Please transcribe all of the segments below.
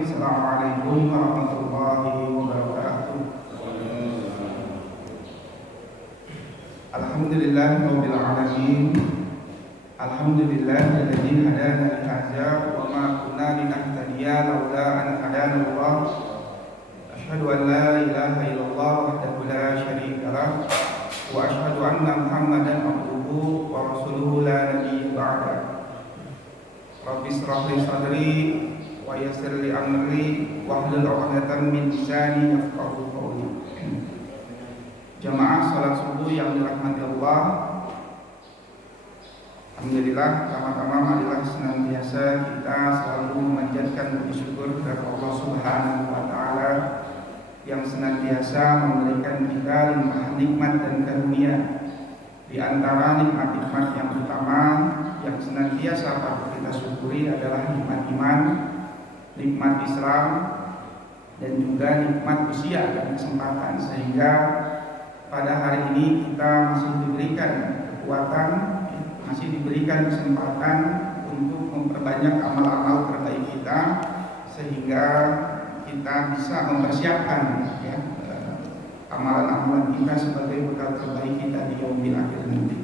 Assalamualaikum warahmatullahi wabarakatuh. Alhamdulillahirabbil alamin. Alhamdulillahilladzi hadana li hadza wa ma kunna linahtadiya laula an hadana Allah. Asyhadu an la ilaha illallah wahdahu la syarika lah wa asyhadu anna Muhammadan abduhu wa rasuluhu la nabiyya ba'da. Rabbi shrah li sadri wa yassir li amri wahlul 'uqdatam min lisani yafqahu qawli. Jamaah salat subuh yang dirahmati Allah, alhamdulillah, pertama-tama marilah senantiasa kita selalu memanjatkan puji syukur kepada Allah Subhanahu wa taala yang senantiasa memberikan kita limpah nikmat dan karunia. Di antara nikmat-nikmat yang utama yang senantiasa patut kita syukuri adalah nikmat iman, nikmat Islam, dan juga nikmat usia dan kesempatan, sehingga pada hari ini kita masih diberikan kekuatan, masih diberikan kesempatan untuk memperbanyak amal-amal terbaik kita, sehingga kita bisa mempersiapkan amalan-amalan kita sebagai bekal terbaik kita di yaumil akhir nanti.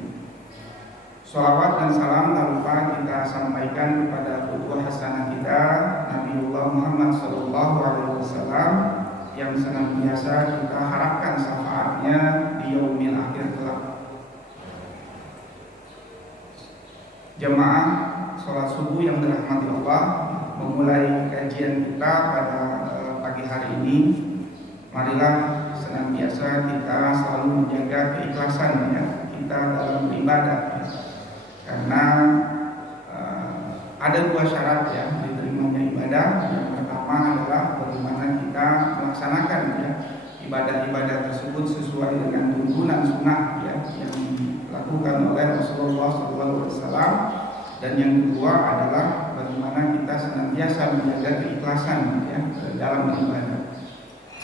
Sholawat dan salam tak lupa kita sampaikan kepada qudwah hasanah kita, Nabiullah Muhammad SAW, yang senantiasa kita harapkan syafaatnya di yaumil akhir kelak. Jamaah sholat subuh yang dirahmati Allah, memulai kajian kita pada pagi hari ini, marilah senantiasa kita selalu menjaga keikhlasan kita dalam beribadah, karena ada dua syarat diterimanya ibadah. Yang pertama adalah bagaimana kita melaksanakan ibadah-ibadah tersebut sesuai dengan tuntunan sunnah yang dilakukan oleh Rasulullah SAW. Dan yang kedua adalah bagaimana kita senantiasa menjaga keikhlasan dalam beribadah.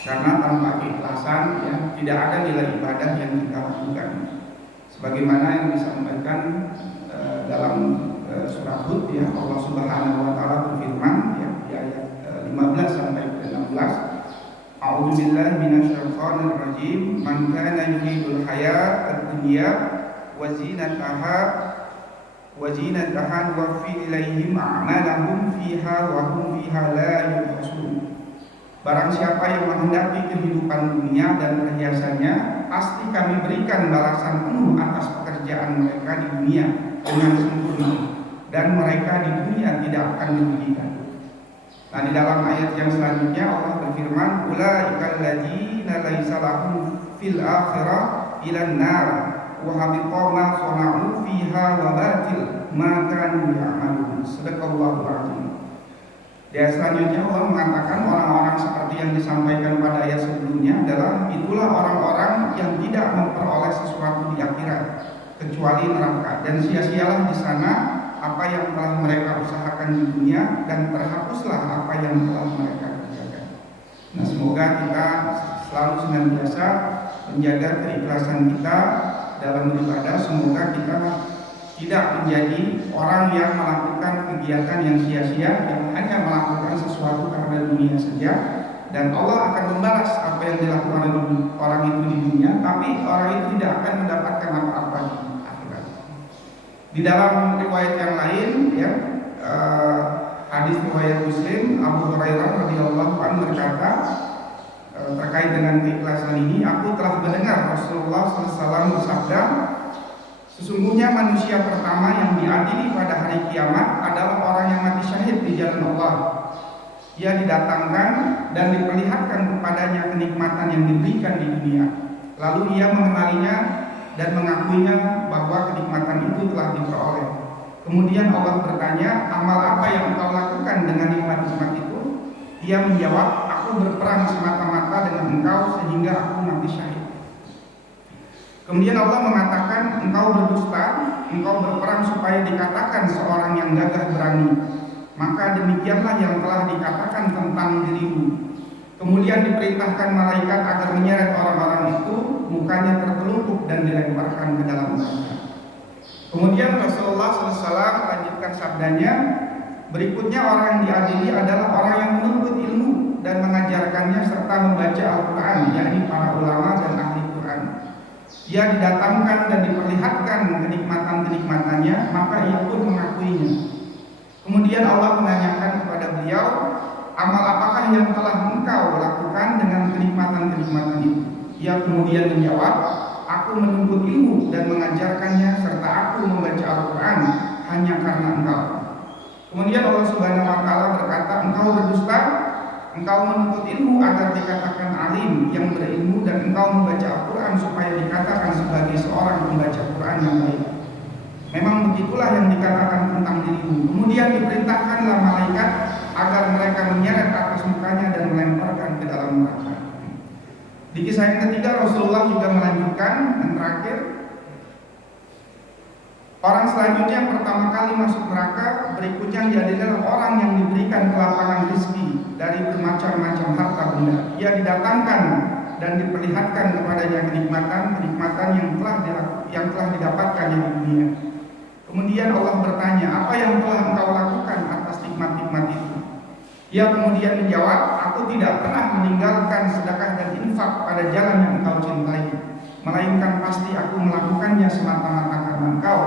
Karena tanpa keikhlasan tidak ada nilai ibadah yang kita lakukan. Sebagaimana yang disampaikan dalam surah Hud, Allah Subhanahu wa taala berfirman di ayat 15 sampai 16, A'udzubillahi minasyaitonir rajim. Man kana yuridul hayatad dunya wa zinataha nuwaffi ilaihim a'malahum fiha wa hum fiha la yubkhasun. Barang siapa yang menghendaki kehidupan dunia dan perhiasannya, pasti kami berikan balasan penuh atas pekerjaan mereka di dunia dengan sempurna, dan mereka di dunia tidak akan dirugikan. Nah, di dalam ayat yang selanjutnya Allah berfirman, ulaikal ladzina laisa lahum fil akhirah ilan nar wa habita ma sana'u fiha wa batil ma kanu ya'malun. Sadaqallahul azim. Dan selanjutnya Allah mengatakan orang-orang seperti yang disampaikan pada ayat sebelumnya adalah itulah orang-orang yang tidak memperoleh sesuatu di akhirat kecuali neraka, dan sia-sialah di sana apa yang telah mereka usahakan di dunia, dan terhapuslah apa yang telah mereka kerjakan. Nah, semoga kita selalu senantiasa menjaga keikhlasan kita dalam beribadah. Semoga kita tidak menjadi orang yang melakukan kegiatan yang sia-sia, yang hanya melakukan sesuatu karena dunia saja, dan Allah akan membalas apa yang dilakukan orang itu di dunia, tapi orang itu tidak akan mendapatkan apa-apa di akhirat. Di dalam riwayat yang lain, hadis riwayat Muslim, Abu Hurairah radhiyallahu anhu berkata terkait dengan keikhlasan ini, aku telah mendengar Rasulullah SAW bersabda, sesungguhnya manusia pertama yang diadili pada hari kiamat adalah orang yang mati syahid di jalan Allah. Ia didatangkan dan diperlihatkan kepadanya kenikmatan yang diberikan di dunia. Lalu ia mengenalinya dan mengakuinya bahwa kenikmatan itu telah diperoleh. Kemudian Allah bertanya, amal apa yang engkau lakukan dengan nikmat-nikmat itu? Ia menjawab, aku berperang semata-mata dengan engkau sehingga aku mati syahid. Kemudian Allah mengatakan, engkau berdusta, engkau berperang supaya dikatakan seorang yang gagah berani. Maka demikianlah yang telah dikatakan tentang dirimu. Kemudian diperintahkan malaikat agar menyeret orang-orang itu, mukanya tertelungkup dan dilemparkan ke dalam neraka. Kemudian Rasulullah SAW lanjutkan sabdanya, berikutnya orang yang diadili adalah orang yang menuntut ia didatangkan dan diperlihatkan kenikmatan-kenikmatannya, maka ia pun mengakuinya. Kemudian Allah menanyakan kepada beliau, amal apakah yang telah engkau lakukan dengan kenikmatan-kenikmatan itu? Ia kemudian menjawab, aku menuntut ilmu dan mengajarkannya, serta aku membaca Al-Quran hanya karena engkau. Kemudian Allah Subhanahu wa Ta'ala berkata, engkau berdusta, engkau menuntut ilmu agar dikatakan alim yang berilmu, dan engkau membaca Al-Quran supaya dikatakan sebagai seorang pembaca Quran yang baik. Memang begitulah yang dikatakan tentang dirimu. Kemudian diperintahkanlah malaikat agar mereka menyeret atas mukanya dan melemparkan ke dalam neraka. Di kisah yang ketiga Rasulullah juga melanjutkan dan terakhir, orang selanjutnya yang pertama kali masuk neraka berikutnya adalah orang yang diberikan kelapangan rezeki dari bermacam-macam harta benda. Ia didatangkan dan diperlihatkan kepadanya kenikmatan yang telah didapatkannya di dunia. Kemudian Allah bertanya, apa yang telah engkau lakukan atas nikmat-nikmat itu? Ia kemudian menjawab, aku tidak pernah meninggalkan sedekah dan infak pada jalan yang engkau cintai, melainkan pasti aku melakukannya semata-mata karena engkau.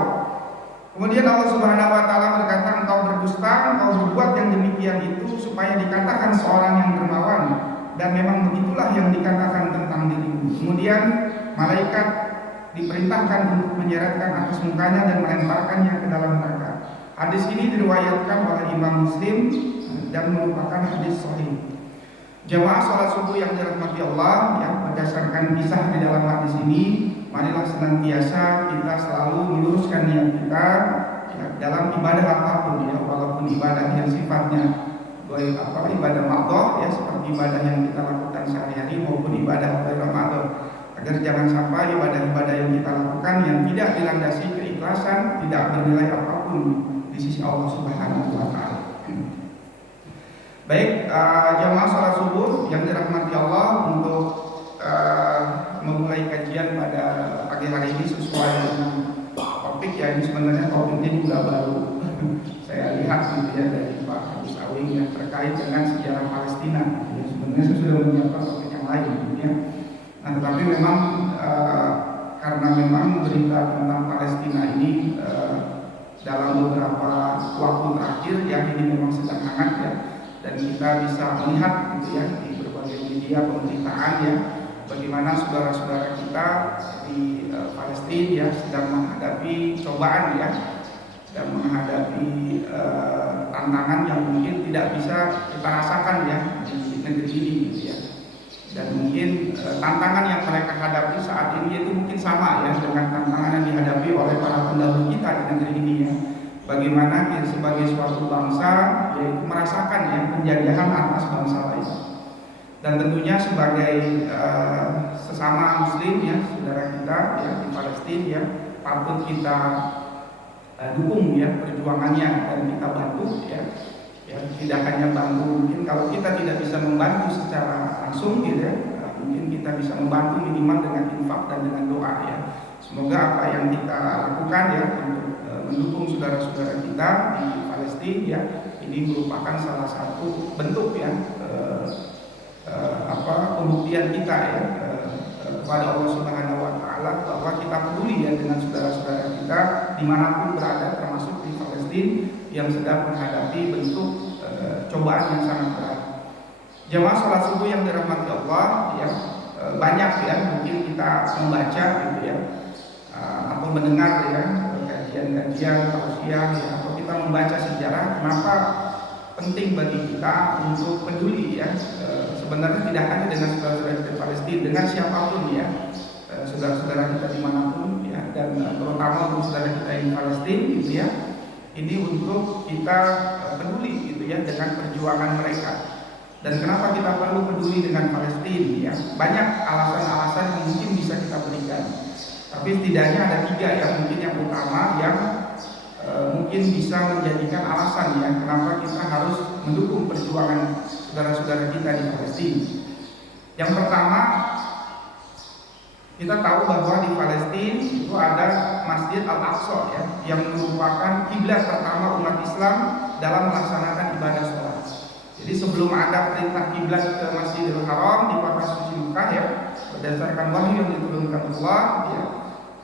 Kemudian Allah Subhanahu wa Ta'ala berkata, engkau berdusta, engkau berbuat yang demikian itu supaya dikatakan seorang yang dermawan, dan memang begitulah yang dikatakan tentang dirimu. Kemudian malaikat diperintahkan untuk menyeretkan atas mukanya dan melemparkannya ke dalam neraka. Hadis ini diriwayatkan oleh Imam Muslim dan merupakan hadis sahih. Jamaah salat subuh yang dirahmati Allah, yang berdasarkan kisah di dalam hadis ini, marilah senantiasa kita selalu meluruskan niat kita ya, dalam ibadah apapun ya, walaupun ibadah yang sifatnya baik ibadah maqdhah ya, seperti ibadah yang kita lakukan sehari-hari maupun ibadah ghair maqdhah, agar jangan sampai ibadah-ibadah yang kita lakukan yang tidak dilandasi keikhlasan tidak bernilai apapun di sisi Allah Subhanahu wa Ta'ala. Baik, jamaah salat subuh yang dirahmati Allah, untuk memulai kajian pada pagi hari ini sesuai dengan topik ya, ini sebenarnya topiknya juga baru saya lihat gitu ya dari Pak Haji Sawing yang terkait dengan sejarah Palestina. Ya, sebenarnya saya sudah menyiapkan topik yang lain gitu ya. Nah, tetapi memang karena memang berita tentang Palestina ini dalam beberapa waktu terakhir ya, ini memang sedang hangat ya, dan kita bisa melihat gitu ya di berbagai media pemberitaan ya, bagaimana saudara-saudara kita di Palestina ya sedang menghadapi cobaan ya, sedang menghadapi tantangan yang mungkin tidak bisa kita rasakan ya di negeri ini gitu ya. Dan mungkin tantangan yang mereka hadapi saat ini itu mungkin sama ya dengan tantangan yang dihadapi oleh para pendahulu kita di negeri ini ya. Bagaimana kita sebagai suatu bangsa yaitu merasakan ya penjajahan atas bangsa lain. Dan tentunya sebagai sesama muslim ya, saudara kita ya di Palestina ya, patut kita dukung ya perjuangannya dan kita bantu ya. Ya, tidak hanya bantu, mungkin kalau kita tidak bisa membantu secara langsung gitu ya, mungkin kita bisa membantu minimal dengan infak dan dengan doa ya. Semoga apa yang kita lakukan ya untuk mendukung saudara-saudara kita di Palestina ya, ini merupakan salah satu bentuk ya pembuktian kita ya kepada Allah Subhanahu wa Ta'ala bahwa kita peduli ya dengan saudara-saudara kita dimanapun berada, termasuk di Palestina yang sedang menghadapi bentuk cobaan yang sangat berat. Jamaah salat subuh yang dirahmati Allah ya, banyak ya mungkin kita membaca gitu ya atau mendengar ya kajian-kajian tausiah ya, atau kita membaca sejarah kenapa penting bagi kita untuk peduli ya, sebenarnya tidak hanya dengan saudara-saudara di Palestina, dengan siapapun ya, saudara-saudara kita dimanapun ya, dan terutama untuk saudara kita di Palestina gitu ya. Ini untuk kita peduli gitu ya dengan perjuangan mereka. Dan kenapa kita perlu peduli dengan Palestina ya? Banyak alasan-alasan yang mungkin bisa kita berikan. Tapi setidaknya ada 3 ya, mungkin yang utama yang mungkin bisa menjadikan alasan ya kenapa kita harus mendukung perjuangan saudara-saudara kita di Palestina. Yang pertama, kita tahu bahwa di Palestina itu ada Masjid Al-Aqsa ya, yang merupakan kiblat pertama umat Islam dalam melaksanakan ibadah sholat. Jadi sebelum ada perintah kiblat ke Masjidil Haram di kota suci Mekah ya, berdasarkan wahyu yang diturunkan Allah, ya,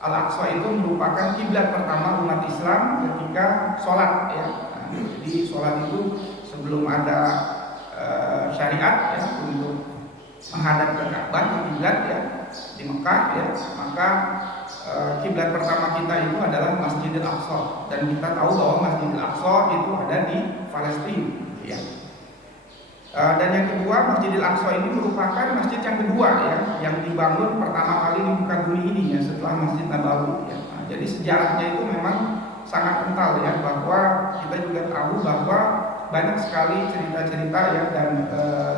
Al-Aqsa itu merupakan kiblat pertama umat Islam ketika sholat, ya. Nah, jadi sholat itu sebelum ada syariat, ya, untuk menghadap ke Ka'bah, kiblat, ya, di Mekah, ya, maka kiblat pertama kita itu adalah Masjidil Aqsa, dan kita tahu bahwa Masjidil Aqsa itu ada di Palestina, ya. Dan yang kedua, Masjidil Aqsa ini merupakan masjid yang kedua, ya, yang dibangun pertama kali di muka bumi ini, ya, setelah Masjid Nabawi, ya. Nah, jadi sejarahnya itu memang sangat kental, ya, bahwa kita juga tahu bahwa banyak sekali cerita-cerita, ya, dan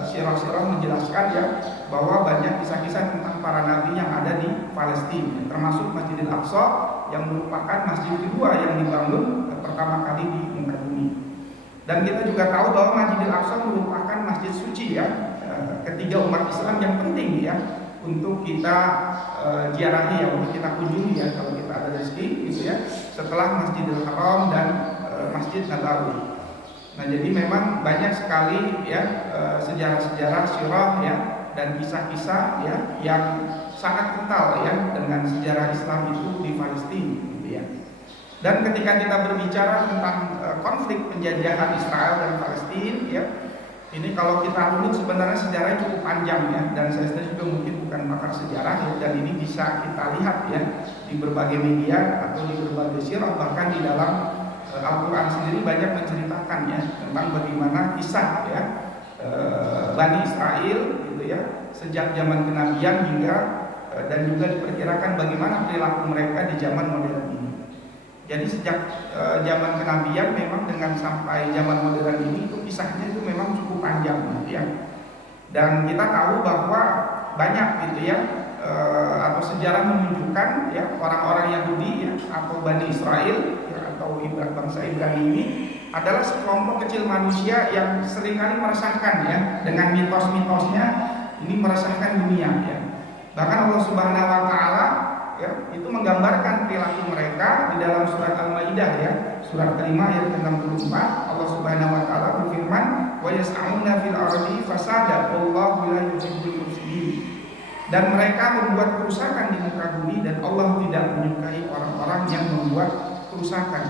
sirah-sirah menjelaskan, ya, bahwa banyak kisah-kisah tentang para nabi yang ada di Palestina, ya, termasuk Masjidil Aqsa yang merupakan masjid kedua yang dibangun pertama kali di muka bumi. Dan kita juga tahu bahwa Masjidil Aqsa merupakan masjid suci, ya, ketiga umat Islam yang penting, ya, untuk kita ziarahi, ya, untuk kita kunjungi, ya, kalau kita ada rezeki, gitu, ya, setelah Masjidil Haram dan Masjid Nabawi. Nah, jadi memang banyak sekali, ya, sejarah-sejarah sirah, ya, dan kisah-kisah, ya, yang sangat kental, ya, dengan sejarah Islam itu di Palestina, gitu, ya. Dan ketika kita berbicara tentang konflik penjajahan Israel dan Palestina, ya, ini kalau kita runut sebenarnya sejarahnya cukup panjang, ya, dan saya sendiri juga mungkin bukan pakar sejarah, ya, dan ini bisa kita lihat, ya, di berbagai media atau di berbagai sirah, bahkan di dalam Al-Quran sendiri banyak menceritakan, ya, tentang bagaimana kisah, ya, Bani Israel, gitu, ya, sejak zaman kenabian hingga dan juga diperkirakan bagaimana perilaku mereka di zaman modern ini. Jadi sejak zaman kenabian memang dengan sampai zaman modern ini itu kisahnya itu memang cukup panjang, gitu, ya. Dan kita tahu bahwa banyak, gitu, ya, atau sejarah menunjukkan, ya, orang-orang Yahudi, ya, atau Bani Israel, ya, atau bangsa Ibrani ini adalah sekelompok kecil manusia yang seringkali meresahkan, ya, dengan mitos-mitosnya ini meresahkan dunia, ya. Bahkan Allah Subhanahu Wa Taala, ya, itu menggambarkan perilaku mereka di dalam surat Al-Maidah, ya, surat kelima ayat ke-64. Allah Subhanahu Wa Taala berfirman, wa yas'auna fil ardi fasada wallahu la yuhibbul mufsidin. Dan mereka membuat kerusakan di muka bumi, dan Allah tidak menyukai orang-orang yang membuat kerusakan.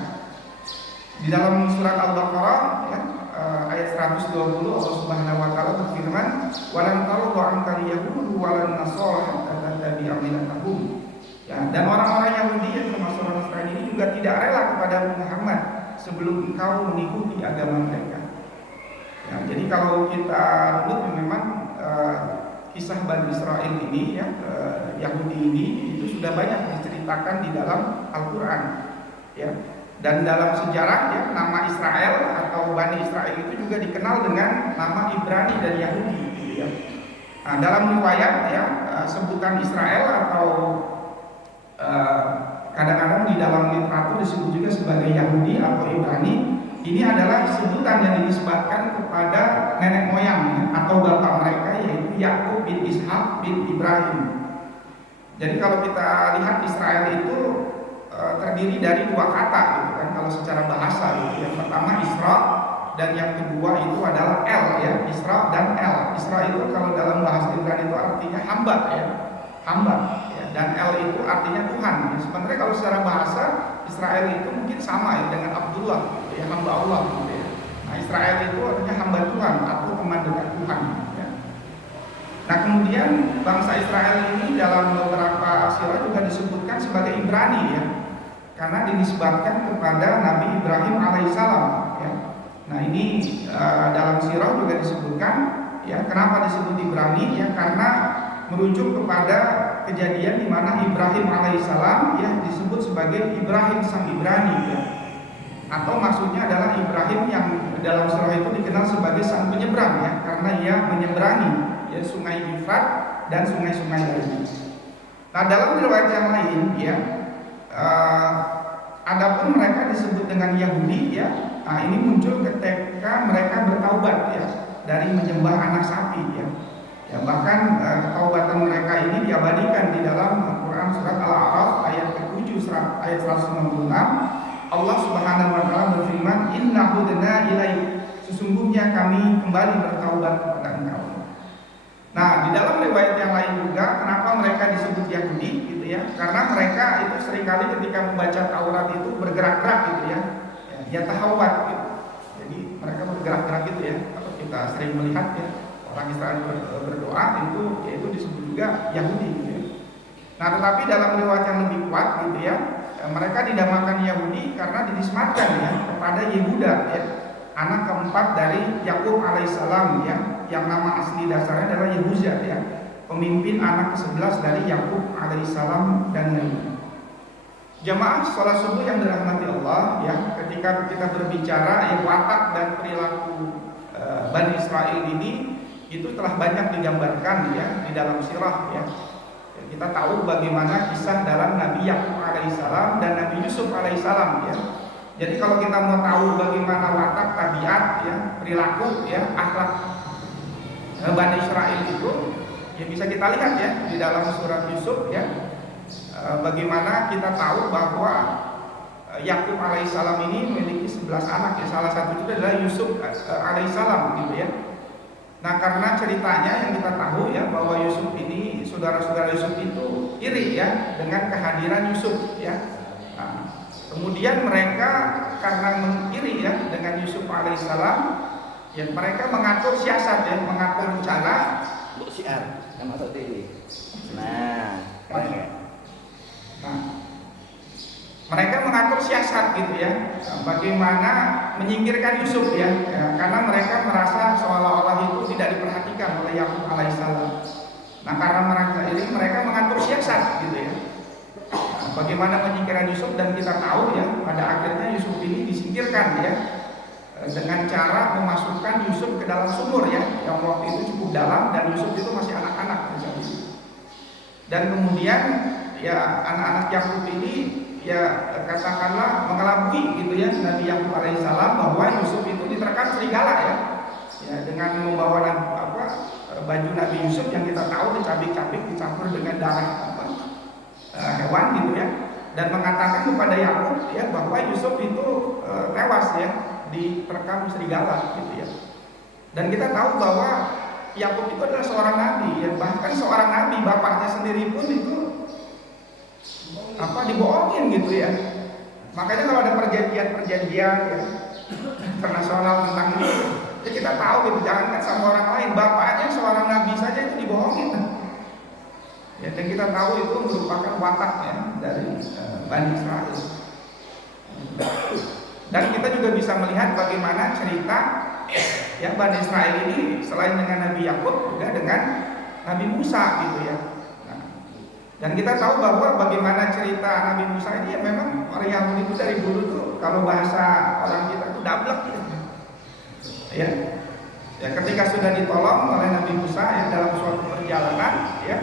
Di dalam surat Al-Baqarah, ya, ayat 120, Allah Subhanahu Wa Taala berfirman, walan tardu ankal yahudu walan nasara hatta tabi'a millatahum. Ya, dan orang-orang Yahudi yang termasuk orang Nasrani ini juga tidak rela kepada Muhammad sebelum engkau mengikuti agama mereka. Ya, jadi kalau kita lihat memang kisah Bani Israel ini, ya, Yahudi ini itu sudah banyak diceritakan di dalam Al-Quran, ya. Dan dalam sejarah, ya, nama Israel atau Bani Israel itu juga dikenal dengan nama Ibrani dan Yahudi, gitu, ya. Nah, dalam riwayat, ya, sebutan Israel atau kadang-kadang di dalam literatur disebut juga sebagai Yahudi atau Ibrani. Ini adalah sebutan yang dinisbatkan kepada nenek moyang atau bapak mereka, yaitu Yakub bin Ishak bin Ibrahim. Jadi kalau kita lihat Israel itu terdiri dari dua kata, gitu kan, kalau secara bahasa, gitu. Yang pertama Isra, dan yang kedua itu adalah El, ya, Isra dan El. Isra itu kalau dalam bahasa Ibrani itu artinya hamba, ya, hamba, ya, dan El itu artinya Tuhan. Ya, sebenarnya kalau secara bahasa Israel itu mungkin sama, ya, dengan Abdullah, ya, hamba Allah, gitu, ya. Nah, Israel itu artinya hamba Tuhan atau teman dekat Tuhan, ya. Nah, kemudian bangsa Israel ini dalam beberapa sirah juga disebutkan sebagai Ibrani, ya, karena dinisbatkan kepada Nabi Ibrahim alaihissalam, ya. Nah, ini dalam sirah juga disebutkan, ya, kenapa disebut Ibrani, ya, karena merujuk kepada kejadian di mana Ibrahim alaihissalam, ya, disebut sebagai Ibrahim sang Ibrani, ya. Atau maksudnya adalah Ibrahim yang dalam surah itu dikenal sebagai sang penyeberang, ya, karena ia menyeberangi, ya, sungai Efrat dan sungai-sungai lainnya. Nah, dalam riwayat yang lain, ya, adapun mereka disebut dengan Yahudi, ya, nah, ini muncul ketika mereka bertaubat, ya, dari menyembah anak sapi, ya. Ya, bahkan ketaubatan mereka ini diabadikan di dalam Al-Quran surat Al-A'raf ayat ke-7 ayat 196. Allah Subhanahu Wa Taala berfirman, Inna hudna ilaik, sesungguhnya kami kembali bertaubat kepada engkau. Nah, di dalam riwayat yang lain juga adalah kenapa mereka disebut Yahudi gitu ya, karena mereka itu seringkali ketika membaca Taurat itu bergerak-gerak gitu ya, yatahawat gitu. Jadi mereka bergerak-gerak gitu ya. Kalau kita sering melihat ya orang Israel berdoa itu yaitu disebut juga Yahudi gitu ya. Nah tetapi dalam riwayat yang lebih kuat gitu ya, mereka dinamakan Yahudi karena dinisbatkan ya kepada Yehuda ya, anak keempat dari Yakub alaihissalam ya, yang nama asli dasarnya adalah Yehuza ya, pemimpin anak ke-11 dari Yakub alaihissalam dan lainnya. Jamaah sholat subuh yang dirahmati Allah ya, ketika kita berbicara watak dan perilaku Bani Israel ini itu telah banyak digambarkan ya di dalam sirah ya. Kita tahu bagaimana kisah dalam Nabi Yakub alaihissalam dan Nabi Yusuf alaihissalam ya. Jadi kalau kita mau tahu bagaimana watak, tabiat ya, perilaku ya, akhlak Bani Israel itu ya bisa kita lihat ya di dalam surat Yusuf ya. Bagaimana kita tahu bahwa Yakub alaihissalam ini memiliki 11 anak ya, salah satu itu adalah Yusuf alaihissalam gitu ya. Nah karena ceritanya yang kita tahu ya bahwa Yusuf ini, saudara-saudara Yusuf itu iri ya dengan kehadiran Yusuf ya. Nah, kemudian mereka karena mengiri ya dengan Yusuf alaihissalam ya, mereka mengatur siasat ya, mengatur rencana untuk siar yang masuk TV. Nah, mereka mengatur siasat gitu ya, bagaimana menyingkirkan Yusuf ya, karena mereka merasa seolah-olah itu tidak diperhatikan oleh Yakub alaihissalam. Nah karena mereka mengatur siasat gitu ya, bagaimana menyingkirkan Yusuf, dan kita tahu ya pada akhirnya Yusuf ini disingkirkan ya dengan cara memasukkan Yusuf ke dalam sumur ya, yang waktu itu cukup dalam dan Yusuf itu masih anak-anak dan kemudian ya anak-anak Yakub ini ya katakanlah mengelabui gitu ya Nabi Yakub alaihissalam bahwa Yusuf itu diterkam serigala ya dengan membawa baju Nabi Yusuf yang kita tahu dicabik-cabik dicampur dengan darah hewan gitu ya, dan mengatakan kepada Yakub ya bahwa Yusuf itu tewas ya diterkam serigala gitu ya. Dan kita tahu bahwa Yakub itu adalah seorang nabi ya, bahkan seorang nabi bapaknya sendiri pun itu dibohongin gitu ya. Makanya kalau ada perjanjian ya internasional tentang itu ya kita tahu gitu, jangankan sama orang lain, bapaknya seorang nabi saja itu dibohongin ya, dan kita tahu itu merupakan wataknya dari Bani Israel. Dan kita juga bisa melihat bagaimana cerita ya Bani Israel ini selain dengan Nabi Yakub juga dengan Nabi Musa gitu ya. Dan kita tahu bahwa bagaimana cerita Nabi Musa ini ya memang orang Yahudi itu dari dulu tuh kalau bahasa orang kita itu dablek gitu. Ya ketika sudah ditolong oleh Nabi Musa ya dalam suatu perjalanan ya,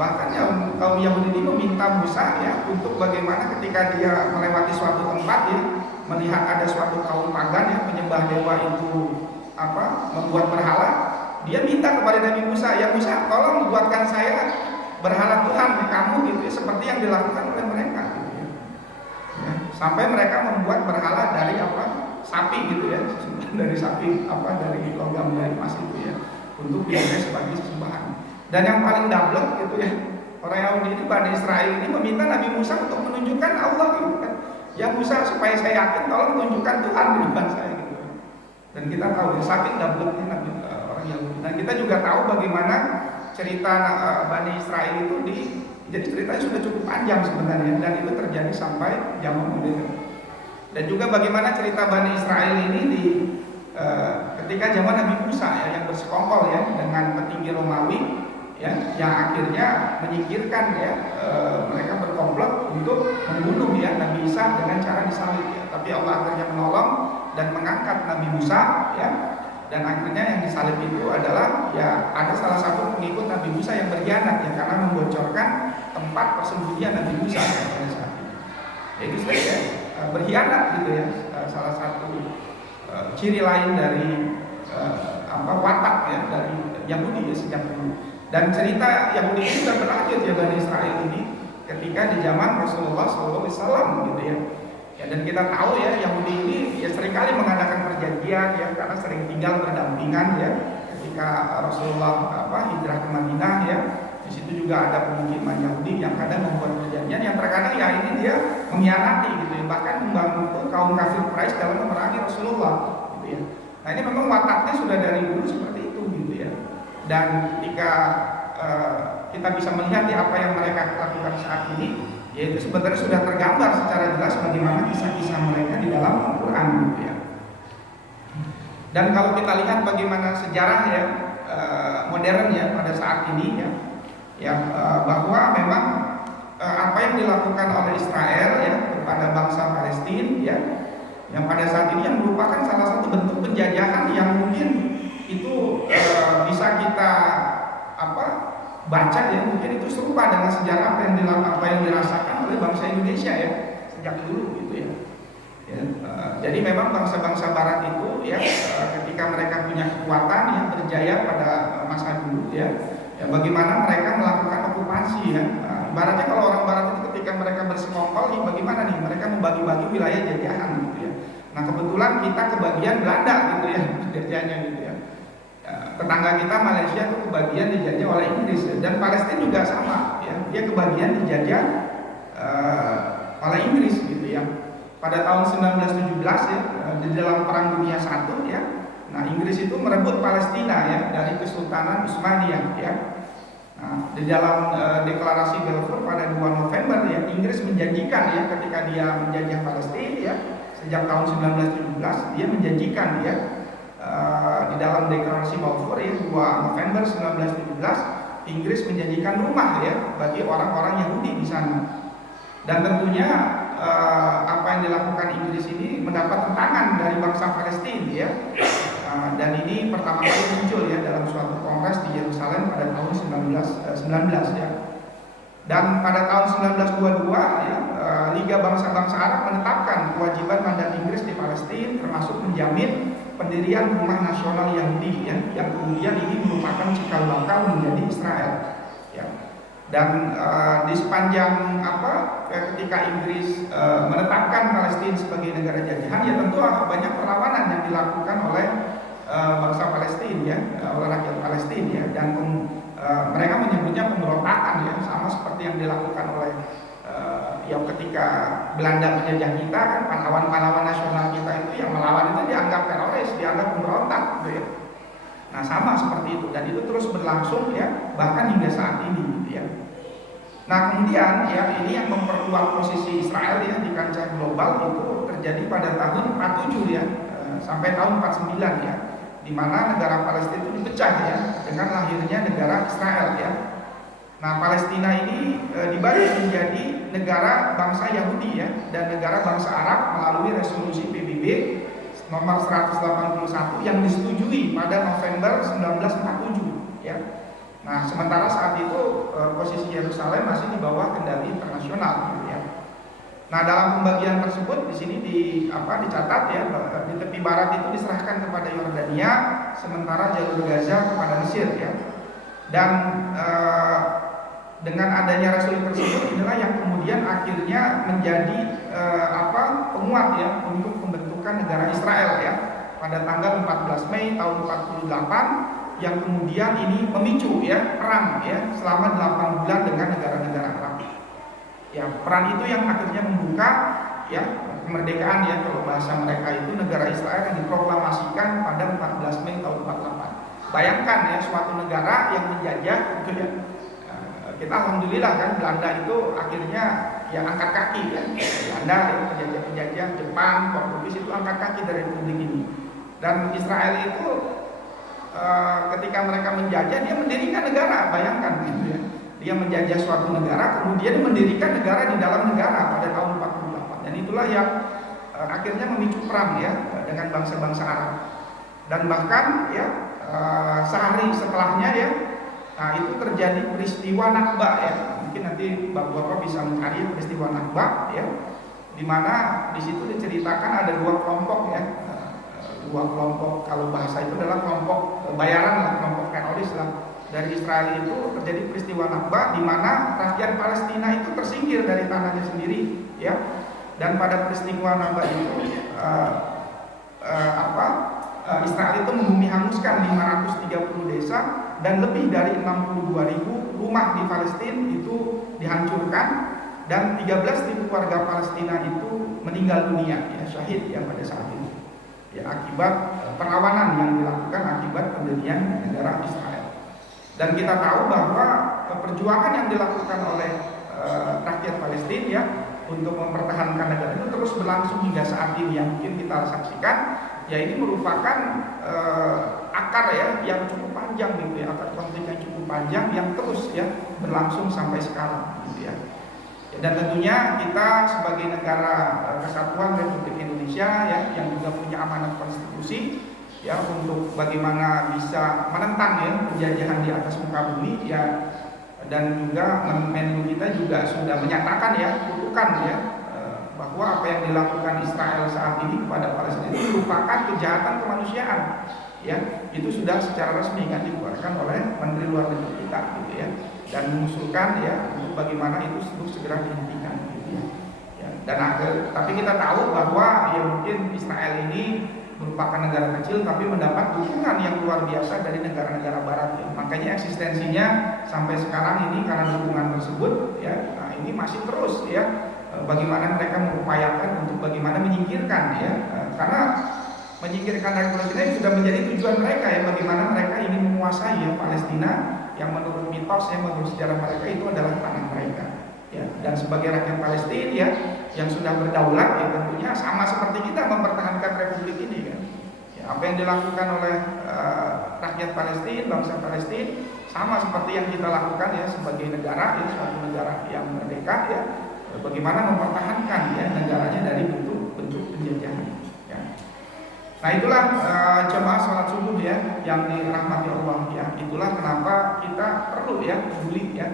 bahkan ya kaum Yahudi ini meminta Musa ya untuk bagaimana ketika dia melewati suatu tempat ya, melihat ada suatu kaum pagan ya penyembah dewa itu membuat berhala, dia minta kepada Nabi Musa, ya Musa tolong buatkan saya berhala Tuhan kamu gitu ya, seperti yang dilakukan oleh mereka gitu ya. Sampai mereka membuat berhala dari sapi gitu ya, dari sapi dari logam dari emas itu ya, untuk dipakai sebagai sesembahan. Dan yang paling dablek gitu ya, orang Yahudi ini Bani Israel ini meminta Nabi Musa untuk menunjukkan Allah gitu kan. Ya Musa supaya saya yakin tolong tunjukkan Tuhan di depan saya gitu. Dan kita tahu ya saking dableknya Nabi orang Yahudi. Dan kita juga tahu bagaimana cerita Bani Israel itu jadi ceritanya sudah cukup panjang sebenarnya, dan itu terjadi sampai zaman modern. Dan juga bagaimana cerita Bani Israel ini ketika zaman Nabi Musa ya, yang bersekongkol ya dengan petinggi Romawi ya, yang akhirnya menyingkirkan ya, mereka berkomplot untuk membunuh ya Nabi Isa dengan cara disalib ya. Tapi Allah akhirnya menolong dan mengangkat Nabi Musa ya. Dan akhirnya yang disalib itu adalah ya ada salah satu pengikut Nabi Musa yang berkhianat ya, karena membocorkan tempat persembunyian Nabi Musa pada saat itu. Ya itu saja berkhianat gitu ya, salah satu ciri lain dari watak ya dari Yahudi ya sejak dulu. Dan cerita Yahudi ini sudah berlanjut ya Bani Israel ini ketika di zaman Rasulullah SAW gitu ya. Ya, dan kita tahu ya Yahudi ini ya seringkali mengadakan perjanjian ya, karena sering tinggal berdampingan ya ketika Rasulullah hijrah ke Madinah ya Di situ juga ada pemukiman Yahudi yang kadang membuat perjanjian yang terkadang ya ini dia mengkhianati gitu ya, bahkan membantu kaum kafir Quraisy dalam memerangi Rasulullah gitu ya. Nah ini memang wataknya sudah dari dulu seperti itu gitu ya. Dan ketika kita bisa melihat di apa yang mereka lakukan saat ini, yaitu sebenarnya sudah tergambar secara jelas bagaimana kisah-kisah mereka di dalam Al-Quran gitu ya. Dan kalau kita lihat bagaimana sejarah ya modern ya pada saat ini ya bahwa memang apa yang dilakukan oleh Israel ya kepada bangsa Palestina ya yang pada saat ini yang merupakan salah satu bentuk penjajahan yang mungkin itu bisa kita baca ya, mungkin itu serupa dengan sejarah apa yang dirasakan oleh bangsa Indonesia ya sejak dulu gitu ya. Jadi memang bangsa-bangsa Barat itu ya ketika mereka punya kekuatan yang berjaya pada masa dulu ya bagaimana mereka melakukan okupasi ya. Ibaratnya kalau orang Barat itu ketika mereka bersekongkol nih bagaimana nih mereka membagi-bagi wilayah jajahan gitu ya. Nah kebetulan kita kebagian Belanda gitu ya jajahnya gitu ya. Tetangga kita Malaysia itu kebagian dijajah oleh Inggris ya. Dan Palestina juga sama ya dia kebagian dijajah oleh Inggris gitu ya. Pada tahun 1917 ya di dalam Perang Dunia I ya. Nah, Inggris itu merebut Palestina ya dari Kesultanan Utsmaniyah ya. Nah, di dalam deklarasi Balfour pada 2 November ya Inggris menjanjikan ya ketika dia menjajah Palestina ya sejak tahun 1917 dia menjanjikan ya di dalam deklarasi Balfour ya 2 November 1917 Inggris menjanjikan rumah ya bagi orang-orang Yahudi di sana. Dan tentunya apa yang dilakukan Inggris ini mendapat tentangan dari bangsa Palestina ya. Dan ini pertama kali muncul ya dalam suatu kongres di Yerusalem pada tahun 1919 ya. Dan pada tahun 1922 ya Liga Bangsa-Bangsa Arab menetapkan kewajiban mandat Inggris di Palestina termasuk menjamin pendirian rumah nasional Yahudi ya, yang kemudian ini merupakan cikal bakal menjadi Israel ya. Dan di sepanjang ketika Inggris menetapkan Palestina sebagai negara jajahan ya tentu banyak perlawanan yang dilakukan oleh bangsa Palestina ya, oleh rakyat Palestina ya, dan mereka menyebutnya pemberontakan ya, sama seperti yang dilakukan oleh yang ketika Belanda menjajah kita kan pahlawan-pahlawan nasional kita itu yang melawan itu dianggap teroris, dianggap pemberontak gitu ya. Nah sama seperti itu dan itu terus berlangsung ya bahkan hingga saat ini gitu ya. Nah kemudian ya ini yang memperkuat posisi Israel ya di kancah global itu terjadi pada tahun 47 ya sampai tahun 49 ya, di mana negara Palestina itu dipecah ya dengan lahirnya negara Israel ya. Nah Palestina ini dibagi menjadi negara bangsa Yahudi ya dan negara bangsa Arab melalui resolusi PBB nomor 181 yang disetujui pada November 1947 ya. Nah, sementara saat itu posisi Yerusalem masih di bawah kendali internasional gitu ya. Nah, dalam pembagian tersebut di sini dicatat ya di tepi barat itu diserahkan kepada Yordania, sementara jalur Gaza kepada Mesir ya. Dan dengan adanya resolusi tersebut inilah yang kemudian akhirnya menjadi penguat ya untuk pembentukan negara Israel ya pada tanggal 14 Mei tahun 48 yang kemudian ini memicu ya perang ya selama 8 bulan dengan negara-negara Arab. Ya, peran itu yang akhirnya membuka ya kemerdekaan ya kalau bahasa mereka itu negara Israel yang diproklamasikan pada 14 Mei tahun 48. Bayangkan ya suatu negara yang menjajah gitu ya. Kita alhamdulillah kan Belanda itu akhirnya ya angkat kaki ya. Belanda ya, penjajah Jepang, Portugis itu angkat kaki dari republik ini. Dan Israel itu ketika mereka menjajah dia mendirikan negara, bayangkan gitu ya. Dia menjajah suatu negara kemudian mendirikan negara di dalam negara pada tahun 48. Dan itulah yang akhirnya memicu perang ya dengan bangsa-bangsa Arab. Dan bahkan ya sehari setelahnya ya nah itu terjadi peristiwa Nakba ya. Mungkin nanti Bapak-bapak bisa mencari peristiwa Nakba ya. Di mana di situ diceritakan ada dua kelompok ya. Dua kelompok, kalau bahasa itu adalah kelompok bayaran lah, kelompok teroris lah. Dari Israel itu terjadi peristiwa Nakba di mana rakyat Palestina itu tersingkir dari tanahnya sendiri ya. Dan pada peristiwa Nakba itu Israel itu membumi hanguskan 530 desa Islam dan lebih dari 62.000 rumah di Palestina itu dihancurkan dan 13.000 warga Palestina itu meninggal dunia ya, syahid ya pada saat itu ya, akibat perlawanan yang dilakukan akibat pendirian negara Israel. Dan kita tahu bahwa perjuangan yang dilakukan oleh rakyat Palestina ya untuk mempertahankan negara itu terus berlangsung hingga saat ini yang mungkin kita saksikan ya, ini merupakan akar ya yang cukup panjang gitu ya, akar konflik yang cukup panjang yang terus ya berlangsung sampai sekarang gitu ya. Dan tentunya kita sebagai negara kesatuan Republik Indonesia ya yang juga punya amanat konstitusi ya untuk bagaimana bisa menentang ya penjajahan di atas muka bumi ya, dan juga Menlu kita juga sudah menyatakan ya kutukan ya bahwa apa yang dilakukan Israel saat ini kepada Palestina itu merupakan kejahatan kemanusiaan ya, itu sudah secara resmi kan dikeluarkan oleh Menteri Luar Negeri kita gitu ya, dan mengusulkan ya untuk bagaimana itu segera dihentikan gitu ya. Dan tapi kita tahu bahwa ya mungkin Israel ini merupakan negara kecil tapi mendapat dukungan yang luar biasa dari negara-negara barat ya. Makanya eksistensinya sampai sekarang ini karena dukungan tersebut ya, nah ini masih terus ya bagaimana mereka mengupayakan untuk bagaimana menyingkirkan ya, karena menyingkirkan rakyat Palestina itu sudah menjadi tujuan mereka ya, bagaimana mereka ingin menguasai ya Palestina yang menurut mitos ya, menurut sejarah mereka itu adalah tanah mereka ya. Dan sebagai rakyat Palestina ya yang sudah berdaulat ya tentunya sama seperti kita mempertahankan republik ini kan ya, apa yang dilakukan oleh rakyat Palestina, bangsa Palestina sama seperti yang kita lakukan ya sebagai negara ya, suatu negara yang merdeka ya, bagaimana mempertahankan ya negaranya dari bentuk penjajahan ya. Nah itulah jemaah sholat subuh ya yang dirahmati Allah ya, itulah kenapa kita perlu ya peduli ya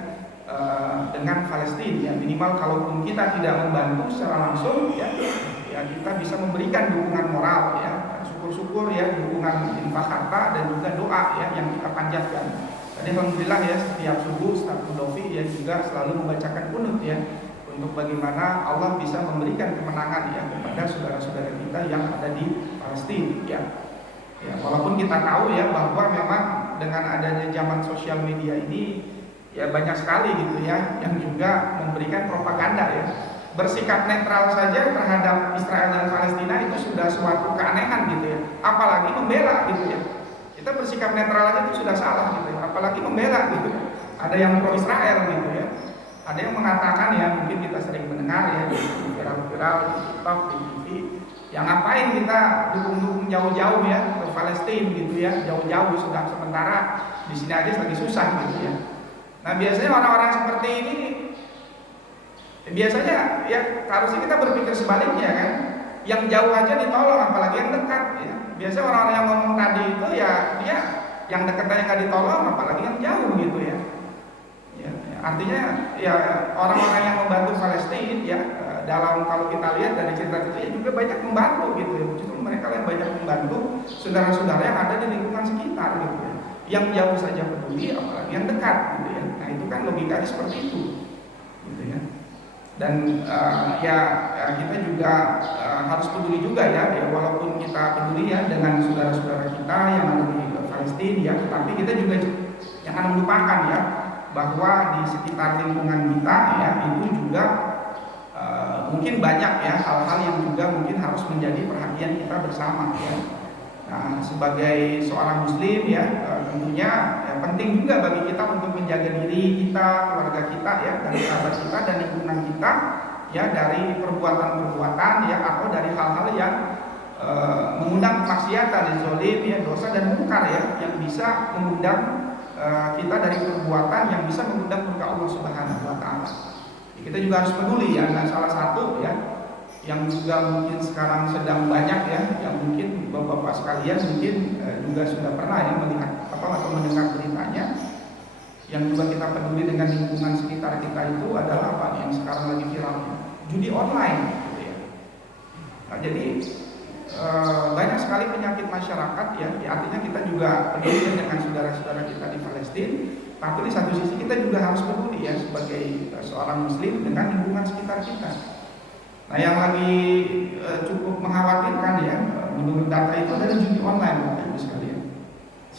dengan Palestina ya, minimal kalaupun kita tidak membantu secara langsung ya, ya kita bisa memberikan dukungan moral ya, syukur-syukur ya, dukungan infak harta dan juga doa ya yang kita panjatkan. Tadi alhamdulillah ya setiap subuh Ustaz Mudofi ya juga selalu membacakan kunut ya untuk bagaimana Allah bisa memberikan kemenangan ya kepada saudara-saudara kita yang ada di Palestina ya. Ya, walaupun kita tahu ya bahwa memang dengan adanya zaman sosial media ini ya banyak sekali gitu ya yang juga memberikan propaganda ya. Bersikap netral saja terhadap Israel dan Palestina itu sudah suatu keanehan gitu ya. Apalagi membela gitu ya. Kita bersikap netral aja itu sudah salah gitu ya. Apalagi membela gitu. Ada yang pro Israel gitu ya. Ada yang mengatakan ya, mungkin kita sering mendengar ya di viral-viral di TikTok, di TV, yang ngapain kita dukung-dukung jauh-jauh ya ke Palestina gitu ya, jauh-jauh sudah sementara di sini aja lagi susah gitu ya. Nah biasanya orang-orang seperti ini biasanya ya harusnya kita berpikir sebaliknya kan, yang jauh aja ditolong apalagi yang dekat ya. Biasanya orang-orang yang ngomong tadi itu ya dia yang dekat aja nggak ditolong apalagi yang jauh gitu ya. Artinya ya orang-orang yang membantu Palestina ya dalam kalau kita lihat dari cerita-cerita juga banyak membantu gitu ya. Justru mereka yang banyak membantu saudara-saudara yang ada di lingkungan sekitar gitu ya. Yang jauh saja peduli apalagi yang dekat gitu ya. Nah itu kan logikanya seperti itu gitu ya. Dan ya kita juga harus peduli juga ya walaupun kita peduli ya dengan saudara-saudara kita yang ada di Palestina ya, tapi kita juga jangan melupakan ya bahwa di sekitar lingkungan kita ya itu juga mungkin banyak ya hal-hal yang juga mungkin harus menjadi perhatian kita bersama ya. Nah, sebagai seorang muslim ya tentunya ya, penting juga bagi kita untuk menjaga diri kita, keluarga kita ya, dari sahabat kita dan lingkungan kita ya dari perbuatan-perbuatan ya atau dari hal-hal yang mengundang kemaksiatan, zalim ya, dosa dan mungkar ya yang bisa mengundang kita dari perbuatan yang bisa mengundang murka Allah Subhanahu wa taala. Kita juga harus peduli ya. Nah, salah satu ya yang juga mungkin sekarang sedang banyak ya, yang mungkin Bapak-bapak sekalian mungkin juga sudah pernah ya melihat atau mendengar beritanya, yang juga kita peduli dengan lingkungan sekitar kita itu adalah apa yang sekarang lagi viral, judi online gitu ya. Nah, jadi banyak sekali penyakit masyarakat ya, artinya kita juga peduli dengan saudara-saudara kita di Palestina, tapi di satu sisi kita juga harus peduli ya sebagai seorang muslim dengan lingkungan sekitar kita. Nah yang lagi cukup mengkhawatirkan ya menurut data itu adalah judi online Bapak Ibu sekalian.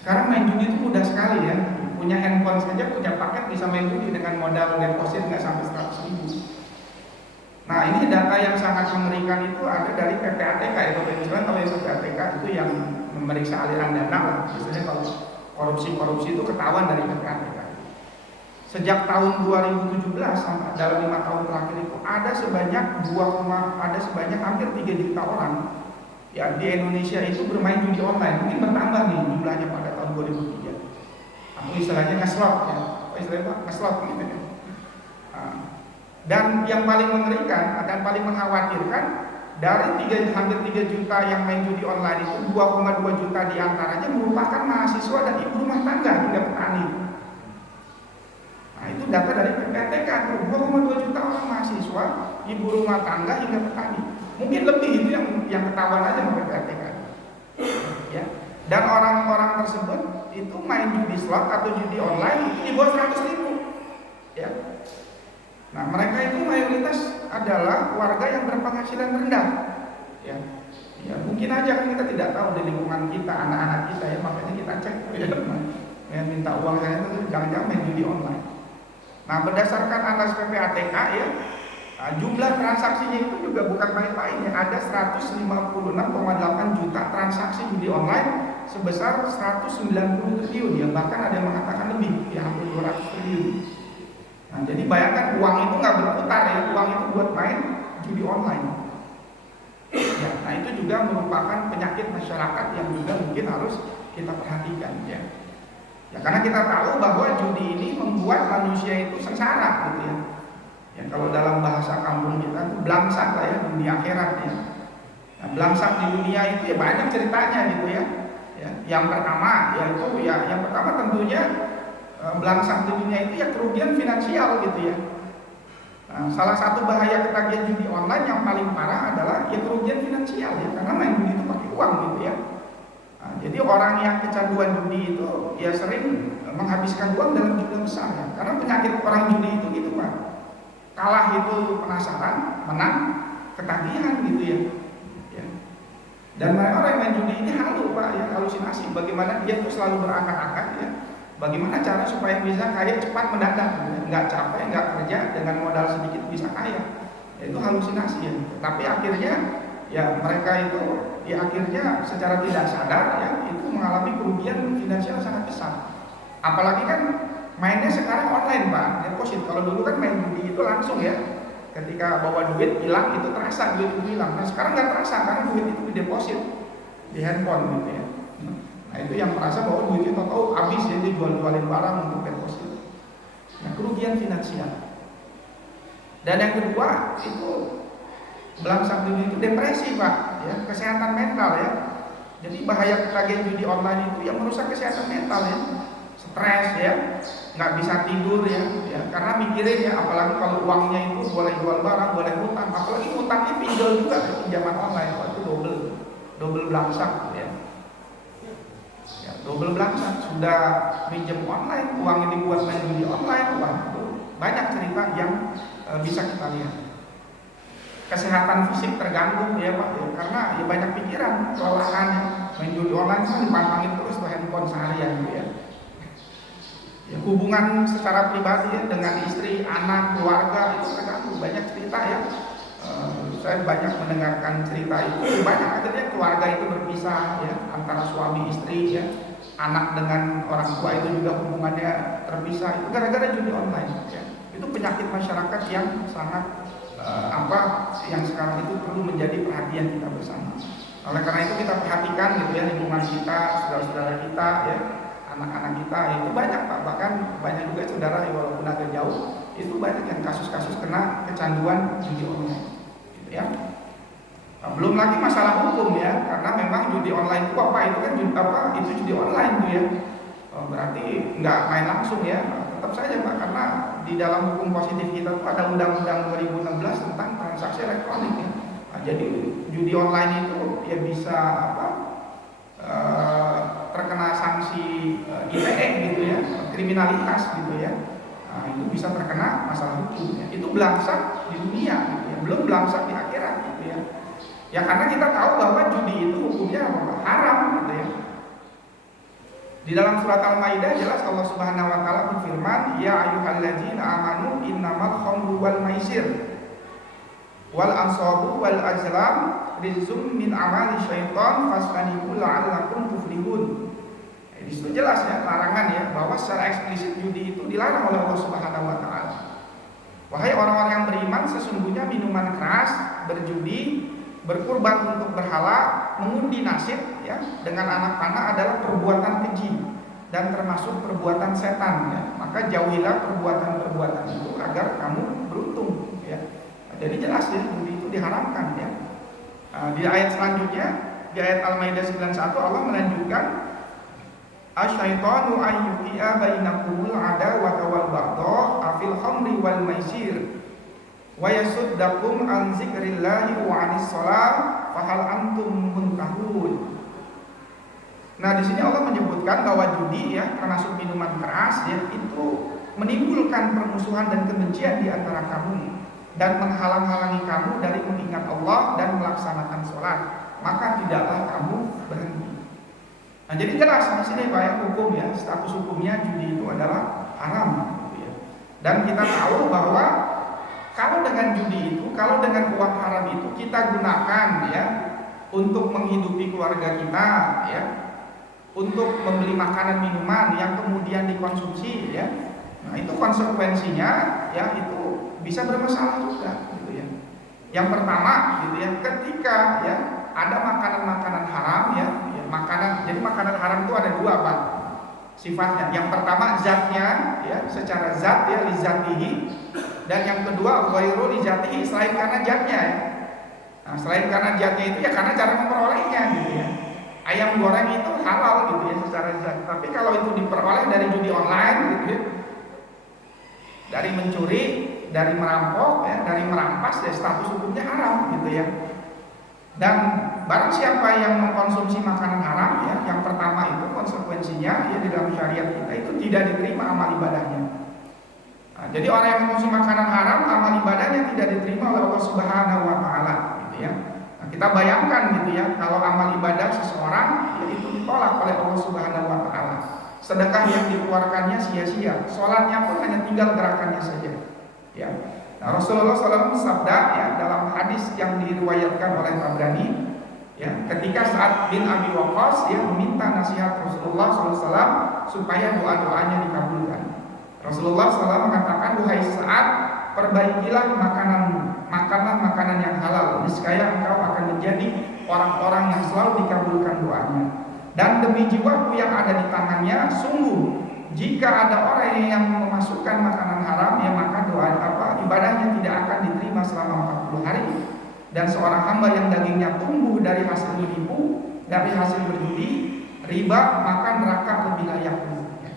Sekarang main judi itu mudah sekali ya. Punya handphone saja, punya paket bisa main judi dengan modal deposit nggak sampai 100.000. Nah ini data yang sangat mengerikan itu ada dari PPATK itu. Misalnya kalau PPATK itu yang memeriksa aliran dana lah. Biasanya kalau korupsi itu ketahuan dari PPATK. Sejak tahun 2017 sampai dalam 5 tahun terakhir itu ada sebanyak hampir 3 juta orang ya di Indonesia itu bermain judi online. Mungkin bertambah nih jumlahnya pada tahun 2003. Atau istilahnya ngeslot ya. Ngeslot gitu ya. Dan yang paling mengerikan dan paling mengkhawatirkan, dari hampir 3 juta yang main judi online itu 2,2 juta diantaranya merupakan mahasiswa dan ibu rumah tangga hingga petani. Nah itu data dari PPATK, 2,2 juta orang mahasiswa, ibu rumah tangga hingga petani. Mungkin lebih itu yang ketahuan aja sama PPATK. Ya. Dan orang-orang tersebut itu main judi slot atau judi online itu di bawah 100.000. Ya. Nah mereka itu mayoritas adalah warga yang berpenghasilan rendah. Ya, ya mungkin aja kan kita tidak tahu di lingkungan kita, anak-anak kita ya, makanya kita cek ya, minta uang saya itu jangan-jangan main judi online. Nah berdasarkan analis PPATK ya, jumlah transaksinya itu juga bukan main-main ya, ada 156,8 juta transaksi judi online sebesar 190 triliun ya, bahkan ada yang mengatakan lebih ya, hampir 200 triliun. Nah, jadi bayangkan uang itu nggak berputar ya, uang itu buat main judi online. Ya, nah itu juga merupakan penyakit masyarakat yang juga mungkin harus kita perhatikan ya. Ya karena kita tahu bahwa judi ini membuat manusia itu sengsara gitu ya. Ya kalau dalam bahasa kampung kita itu belangsak lah ya, dunia akhirat ya. Nah, belangsak di dunia itu ya banyak ceritanya gitu ya. Ya yang pertama tentunya belangsak di dunia itu ya kerugian finansial gitu ya. Nah, salah satu bahaya ketagihan judi online yang paling parah adalah ya kerugian finansial ya, karena main judi itu pakai uang gitu ya. Nah, jadi orang yang kecanduan judi itu ya sering menghabiskan uang dalam jumlah besar ya. Karena penyakit orang judi itu gitu Pak, kalah itu penasaran, menang ketagihan gitu ya. Dan orang yang main judi ini halu Pak ya, halusinasi. Bagaimana dia tuh selalu berangan-angan ya. Bagaimana cara supaya bisa kaya cepat mendadak, nggak capek, nggak kerja, dengan modal sedikit bisa kaya. Itu halusinasi ya. Tapi akhirnya ya mereka itu ya akhirnya secara tidak sadar ya itu mengalami kerugian finansial sangat besar. Apalagi kan mainnya sekarang online Pak, deposit. Kalau dulu kan main judi itu langsung ya, ketika bawa duit hilang itu terasa duit itu hilang. Nah sekarang nggak terasa karena duit itu dideposit di handphone gitu ya. Nah itu yang merasa bahwa duitnya tahu habis ya, dia jual-jualin barang untuk deposit. Nah kerugian finansial. Dan yang kedua itu belangsak judi itu depresi Pak ya, kesehatan mental ya. Jadi bahaya ketagihan judi online itu yang merusak kesehatan mental ya, stres ya, nggak bisa tidur ya, karena mikirin ya, apalagi kalau uangnya itu boleh jual barang, boleh hutang, apalagi hutangnya pinjol juga ya, pinjaman online, itu double belangsak ya. Double belangsak, sudah pinjam online, uang ini buat main judi online, uang itu banyak cerita yang bisa kita lihat. Kesehatan fisik terganggu ya Pak ya, karena ya banyak pikiran, kelelahan ya. Main judi online kan dipantangin terus tuh handphone seharian gitu ya. Ya, hubungan secara pribadi ya, dengan istri, anak, keluarga itu terganggu, banyak cerita ya. Saya banyak mendengarkan cerita itu, banyak akhirnya keluarga itu berpisah ya, antara suami istri ya, anak dengan orang tua itu juga hubungannya terpisah itu gara-gara judi online ya. Itu penyakit masyarakat yang sangat yang sekarang itu perlu menjadi perhatian kita bersama. Oleh karena itu kita perhatikan gitu ya, lingkungan kita, saudara-saudara kita ya, anak-anak kita itu banyak Pak, bahkan banyak juga saudara yang walaupun agak jauh itu banyak yang kasus-kasus kena kecanduan judi online gitu ya. Nah, belum lagi masalah hukum ya, karena memang judi online itu apa, itu kan itu judi online tuh ya. Berarti nggak main langsung ya, tetap saja Pak, karena di dalam hukum positif kita tuh ada undang-undang 2016 tentang transaksi elektronik ya. Nah, jadi judi online itu ya bisa terkena sanksi ITE gitu ya, kriminalitas gitu ya. Nah, itu bisa terkena masalah hukum ya. Itu belangsak di dunia gitu ya, belum belangsak di akhirat gitu ya. Ya karena kita tahu bahwa judi itu hukumnya haram gitu ya. Di dalam surat Al-Maidah jelas Allah Subhanahu wa taala berfirman, "Ya ayyuhalladzina amanu innamal khamru wal maisir wal ansabu wal azlam rizqum min amali syaitan fastanibu la'allakum tuflihun." Di situ jelas ya larangan ya, bahwa secara eksplisit judi itu dilarang oleh Allah Subhanahu wa taala. Wahai orang-orang yang beriman, sesungguhnya minuman keras, berjudi, berkurban untuk berhala, mengundi nasib ya dengan anak panah adalah perbuatan keji dan termasuk perbuatan setan ya. Maka jauhilah perbuatan-perbuatan itu agar kamu beruntung ya. Jadi jelas ya judi itu diharamkan ya. Di ayat selanjutnya, di ayat Al-Maidah 91 Allah melanjutkan, asyaitanu ayyuqi'a bainakumul adawata wal baghdha afil khamri wal maisir wa yasuddakum an dzikrillahi wa 'anis shalah fahal antum muntahun. Nah, di sini Allah menyebutkan bahwa judi ya, termasuk minuman keras ya, itu menimbulkan permusuhan dan kebencian di antara kamu dan menghalang-halangi kamu dari mengingat Allah dan melaksanakan sholat. Maka tidaklah kamu berhenti. Nah, jadi jelas di sini Pak ya, hukum ya, status hukumnya judi itu adalah haram gitu ya. Dan kita tahu bahwa kalau dengan judi itu, kalau dengan uang haram itu kita gunakan ya untuk menghidupi keluarga kita ya, untuk membeli makanan minuman yang kemudian dikonsumsi ya. Nah, itu konsekuensinya ya itu bisa bermasalah juga gitu ya. Yang pertama gitu ya, ketika ya ada makanan-makanan haram ya, makanan, jadi makanan haram itu ada dua Pak sifatnya. Yang pertama zatnya ya, secara zat ya, lizatihi, dan yang kedua ghairu lizatihi, selain karena zatnya ya. Nah, selain karena zatnya itu ya karena cara memperolehnya gitu ya. Ayam goreng itu halal gitu ya secara zat, tapi kalau itu diperoleh dari judi online gitu ya, dari mencuri, dari merampok ya, dari merampas ya, status hukumnya haram gitu ya. Dan barang siapa yang mengkonsumsi makanan haram ya, yang pertama itu konsekuensinya ya di dalam syariat kita itu tidak diterima amal ibadahnya. Nah, jadi orang yang mengkonsumsi makanan haram, amal ibadahnya tidak diterima oleh Allah Subhanahu wa taala gitu ya. Nah, kita bayangkan gitu ya, kalau amal ibadah seseorang ya, itu ditolak oleh Allah Subhanahu wa taala. Sedekah yang dikeluarkannya sia-sia, sholatnya pun hanya tinggal gerakannya saja ya. Nah, Rasulullah SAW sabda ya dalam hadis yang diriwayatkan oleh Tabrani ya, ketika Sa'ad bin Abi Waqqas dia meminta nasihat Rasulullah SAW supaya doa-doanya dikabulkan. Rasulullah SAW mengatakan, wahai Sa'ad, perbaikilah makananmu, makanlah makanan yang halal, niscaya engkau akan menjadi orang-orang yang selalu dikabulkan doanya. Dan demi jiwaku yang ada di tangannya, sungguh jika ada orang yang memasukkan makanan haram ya, maka doa ibadahnya tidak akan diterima selama 40 hari. Dan seorang hamba yang dagingnya tumbuh dari hasil menipu, dari hasil berjudi, riba, maka neraka lebih layak untuknya.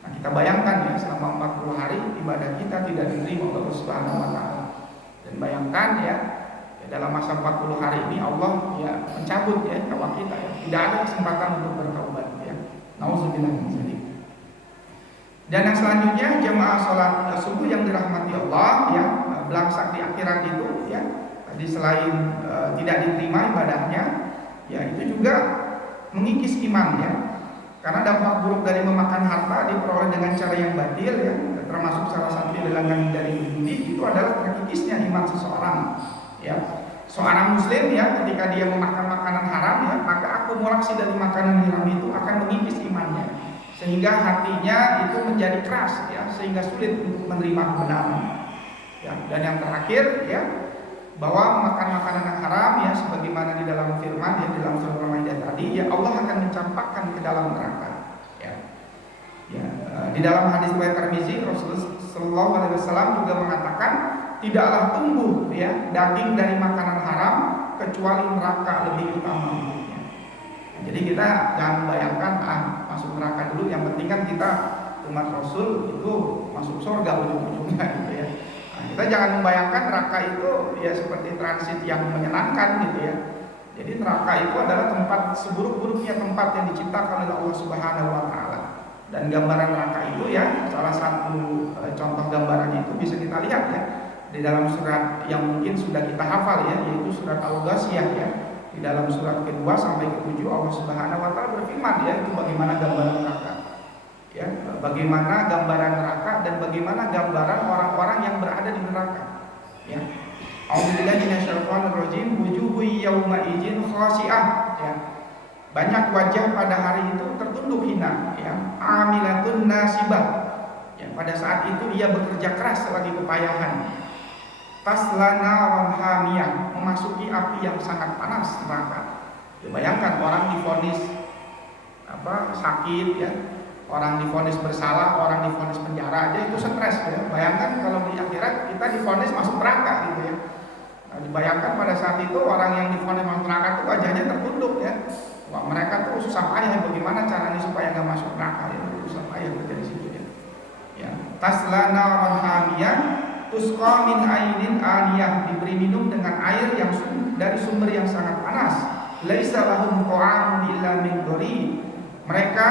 Nah, kita bayangkan ya, selama 40 hari ibadah kita tidak diterima oleh Allah Subhanahu wa taala. Dan bayangkan ya, dalam masa 40 hari ini Allah ya mencabut ya nyawa kita ya. Tidak ada kesempatan untuk bertaubat ya. Nauzubillah min dzalik. Dan yang selanjutnya jemaah sholat subuh yang dirahmati Allah ya, belangsak di akhirat itu ya, tadi selain tidak diterima ibadahnya ya, itu juga mengikis iman ya, karena dampak buruk dari memakan harta diperoleh dengan cara yang batil ya, termasuk salah satu adalah dari judi, itu adalah terkikisnya iman seseorang ya. Seorang muslim ya, ketika dia memakan makanan haram ya, maka akumulasi dari makanan haram itu akan mengikis imannya, sehingga hatinya itu menjadi keras ya, sehingga sulit untuk menerima kebenaran ya. Dan yang terakhir ya, bahwa makan makanan yang haram ya, sebagaimana di dalam firman ya, di dalam surah Al-Maidah tadi ya, Allah akan mencampakkan ke dalam neraka ya. Di dalam hadis riwayat Tirmizi, Rasulullah SAW juga mengatakan, tidaklah tumbuh ya daging dari makanan haram kecuali neraka lebih utama untuknya. Jadi kita jangan bayangkan masuk neraka dulu, yang penting kan kita umat Rasul itu masuk surga ujung-ujungnya gitu ya. Nah, kita jangan membayangkan neraka itu ya seperti transit yang menyenangkan gitu ya. Jadi neraka itu adalah tempat seburuk-buruknya tempat yang diciptakan oleh Allah Subhanahu wa taala. Dan gambaran neraka itu ya, salah satu contoh gambarannya itu bisa kita lihat ya di dalam surat yang mungkin sudah kita hafal ya, yaitu surat Al-Ghasyiyah ya, Di dalam surat kedua sampai ke-7 Allah Subhanahu wa taala berfirman ya, itu bagaimana gambaran neraka. Ya, bagaimana gambaran neraka dan bagaimana gambaran orang-orang yang berada di neraka. Ya. A'udzubillahi minasyaitonir rajim. Wujuhu yauma idzin khashi'ah. Ya. Banyak wajah pada hari itu tertunduk hina, ya. Amilatun nasibah. Ya, pada saat itu ia bekerja keras lagi kepayahan. Tasla naran hamiyah, memasuki api yang sangat panas neraka. Ya, bayangkan orang divonis sakit ya, orang divonis bersalah, orang divonis penjara aja itu stres ya. Bayangkan kalau di akhirat kita divonis masuk neraka gitu ya. Nah, dibayangkan pada saat itu orang yang divonis masuk neraka itu wajahnya tertunduk ya. Wah, mereka tuh susah payah bagaimana caranya supaya nggak masuk neraka ya, susah payah terjadi situ ya. Ya, tasla naran hamiyah tusqa min ainin aniyah, diberi minum dengan air yang dari sumber yang sangat panas. Laisa lahum ta'amun illa min dhari, mereka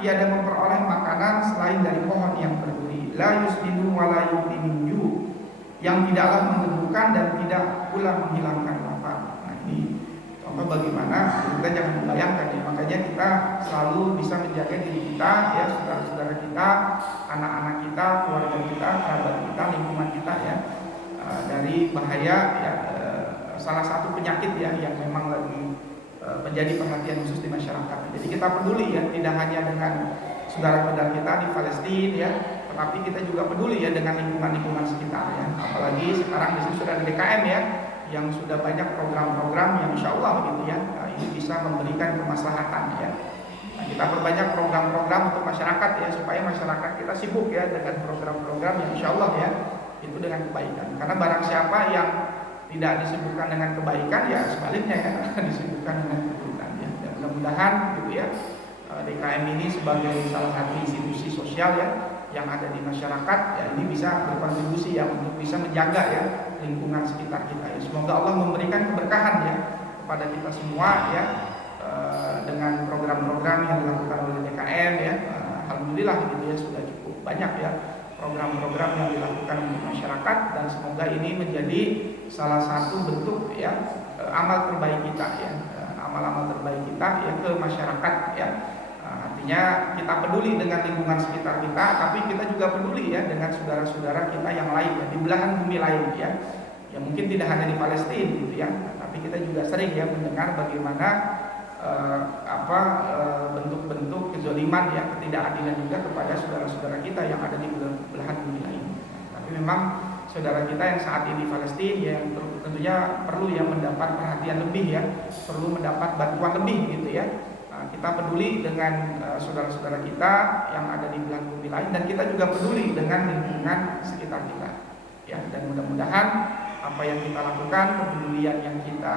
tiada memperoleh makanan selain dari pohon yang berduri. La yusminu wa la yughni min ju', yang tidaklah menggebukan dan tidak pula menghilangkan lapar. Nah, ini contoh bagaimana kita jangan membayangkan ya. Makanya kita selalu bisa menjaga diri kita ya, saudara-saudara kita, anak-anak kita, keluarga kita, kerabat kita, lingkungan kita ya, dari bahaya ya, salah satu penyakit ya yang memang lagi menjadi perhatian khusus di masyarakat. Jadi kita peduli ya, tidak hanya dengan saudara-saudara kita di Palestina ya, tetapi kita juga peduli ya dengan lingkungan-lingkungan sekitar ya. Apalagi sekarang di sini sudah ada DKM ya, yang sudah banyak program-program yang insya Allah gitu ya, ini bisa memberikan kemaslahatan ya. Nah, kita perbanyak program-program untuk masyarakat ya, supaya masyarakat kita sibuk ya dengan program-program yang insya Allah ya itu dengan kebaikan. Karena barang siapa yang tidak disibukkan dengan kebaikan ya sebaliknya ya disibukkan dengan keburukan ya. Dan mudah-mudahan gitu ya, DKM ini sebagai salah satu institusi sosial ya yang ada di masyarakat ya, ini bisa berkontribusi ya untuk bisa menjaga ya lingkungan sekitar kita ya. Semoga Allah memberikan keberkahan ya kepada kita semua ya, dengan program-program yang dilakukan oleh DKM ya. Alhamdulillah gitu ya, sudah cukup banyak ya program-program yang dilakukan untuk masyarakat, dan semoga ini menjadi salah satu bentuk ya amal terbaik kita ya, amal-amal terbaik kita ya ke masyarakat ya. Artinya kita peduli dengan lingkungan sekitar kita, tapi kita juga peduli ya dengan saudara-saudara kita yang lain ya, di belahan bumi lain ya. Ya mungkin tidak hanya di Palestina gitu ya, tapi kita juga sering ya mendengar bagaimana bentuk-bentuk kezaliman ya, ketidakadilan juga kepada saudara-saudara kita yang ada di belahan bumi lain. Tapi memang saudara kita yang saat ini di Palestina ya, yang tentunya perlu ya mendapat perhatian lebih ya, perlu mendapat bantuan lebih gitu ya. Kita peduli dengan saudara-saudara kita yang ada di belahan bumi lain, dan kita juga peduli dengan lingkungan sekitar kita ya. Dan mudah-mudahan apa yang kita lakukan, kepedulian yang kita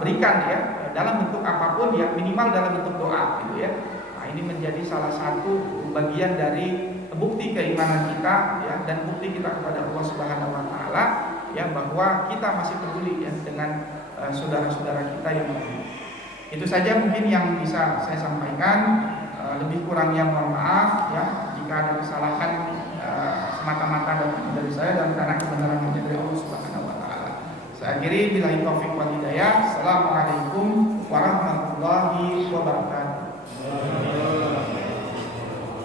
berikan ya dalam bentuk apapun ya, minimal dalam bentuk doa gitu ya. Nah, ini menjadi salah satu bagian dari bukti keimanan kita ya, dan bukti kita kepada Allah Subhanahu wa taala ya, bahwa kita masih peduli ya dengan saudara-saudara kita yang lain. Itu saja mungkin yang bisa saya sampaikan. Lebih kurangnya mohon maaf ya jika ada kesalahan semata-mata dari saya, dan karena kebenaran hanya dari Allah Subhanahu wa taala. Saya akhiri billahi taufik wal hidayah. Assalamualaikum warahmatullahi wabarakatuh.